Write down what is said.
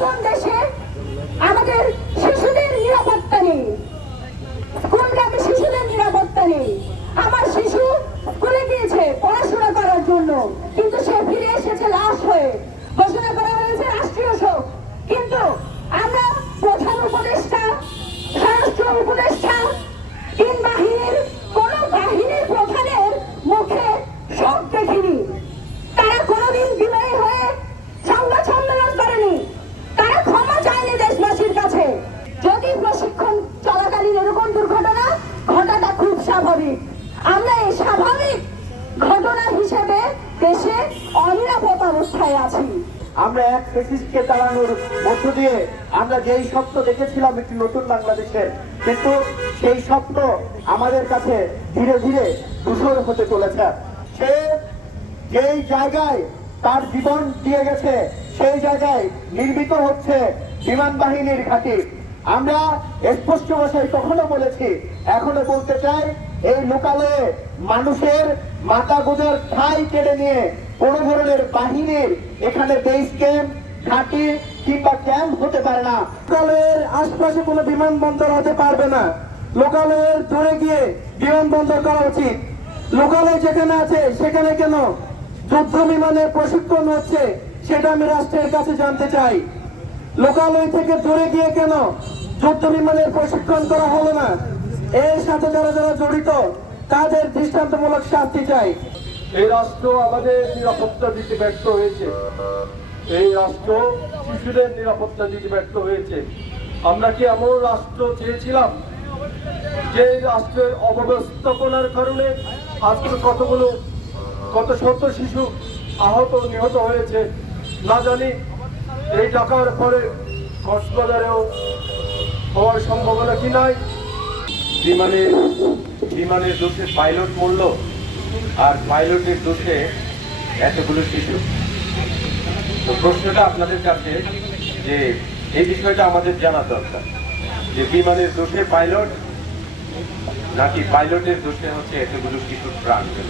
নতুন দেশে আমাদের শিশুদের নিরাপত্তা নেই, স্কুলগামী শিশুদের নিরাপত্তা নেই। আমার শিশু স্কুলে গিয়েছে পড়াশোনা করার জন্য, কিন্তু সে ফিরে এসেছে লাশ হয়ে। ঘোষণা করা হয়েছে রাষ্ট্রীয় শোক, কিন্তু আমরা প্রধান উপদেষ্টা, স্বরাষ্ট্র উপদেষ্টা, তিন বাহিনীর কোন বাহিনীর প্রধানের মুখে শোক দেখিনি। তারা কোনোদিন বিনয়ী হয়ে সংবাদ সম্মেলন করেনি, তারা ক্ষমা চায়নি দেশবাসীর কাছে। যদি প্রশিক্ষণ চলাকালীন এরকম দুর্ঘটনা ঘটাটা খুব স্বাভাবিক, আমরা এই স্বাভাবিক ঘটনা হিসেবে দেশে অনিরাপদ অবস্থায় আছি। আমরা এক ফ্যাসিস্টকে তাড়ানোর মধ্য দিয়ে আমরা যেই স্বপ্ন দেখেছিলাম একটি নতুন বাংলাদেশের, কিন্তু সেই স্বপ্ন আমাদের কাছে ধীরে ধীরে ধূসর হতে চলেছে। সে যেই জায়গায় তার জীবন দিয়ে গেছে সেই জায়গায় নির্মিত হচ্ছে বিমান বাহিনীর ঘাঁটি। আমরা স্পষ্ট ভাষায় তখনও বলেছি, এখনো বলতে চাই, এই লোকালয়ে মানুষের মাথা গোজার ঠাঁই কেড়ে নিয়ে কোন ধরনের বাহিনীর এখানে বেস ক্যাম্প, ঘাঁটি কিংবা ক্যাম্প হতে পারে না। লোকালয়ের আশপাশে কোনো বিমানবন্দর হতে পারবে না। লোকালয়ের দূরে গিয়ে বিমানবন্দর করা উচিত। লোকালয় যেখানে আছে সেখানে কেন যুদ্ধ বিমানের প্রশিক্ষণ হচ্ছে সেটা আমি রাষ্ট্রের কাছে জানতে চাই। লোকালয় থেকে দূরে গিয়ে কেন যুদ্ধ বিমানের প্রশিক্ষণ করা হলো না? এর সাথে যারা যারা জড়িত তাদের দৃষ্টান্তমূলক শাস্তি চাই। এই রাষ্ট্র আমাদের নিরাপত্তা দিতে ব্যর্থ হয়েছে, এই রাষ্ট্র শিশুদের নিরাপত্তা দিতে ব্যর্থ হয়েছে। আমরা কি এমন রাষ্ট্র চেয়েছিলাম যে রাষ্ট্রের অব্যবস্থাপনার কারণে আজকে কত শত শিশু আহত নিহত হয়েছে না জানি? এই টাকার পরে কক্সবাজারেও হওয়ার সম্ভাবনা কি নাই? বিমানের দোষে পাইলট মরল, আর পাইলটের দোষে এতগুলো শিশু। তো প্রশ্নটা আপনাদের কাছে যে এই বিষয়টা আমাদের জানা দরকার, যে বিমানের দোষে পাইলট নাকি পাইলটের দোষে হচ্ছে এতগুলো শিশুর প্রাণ গেল।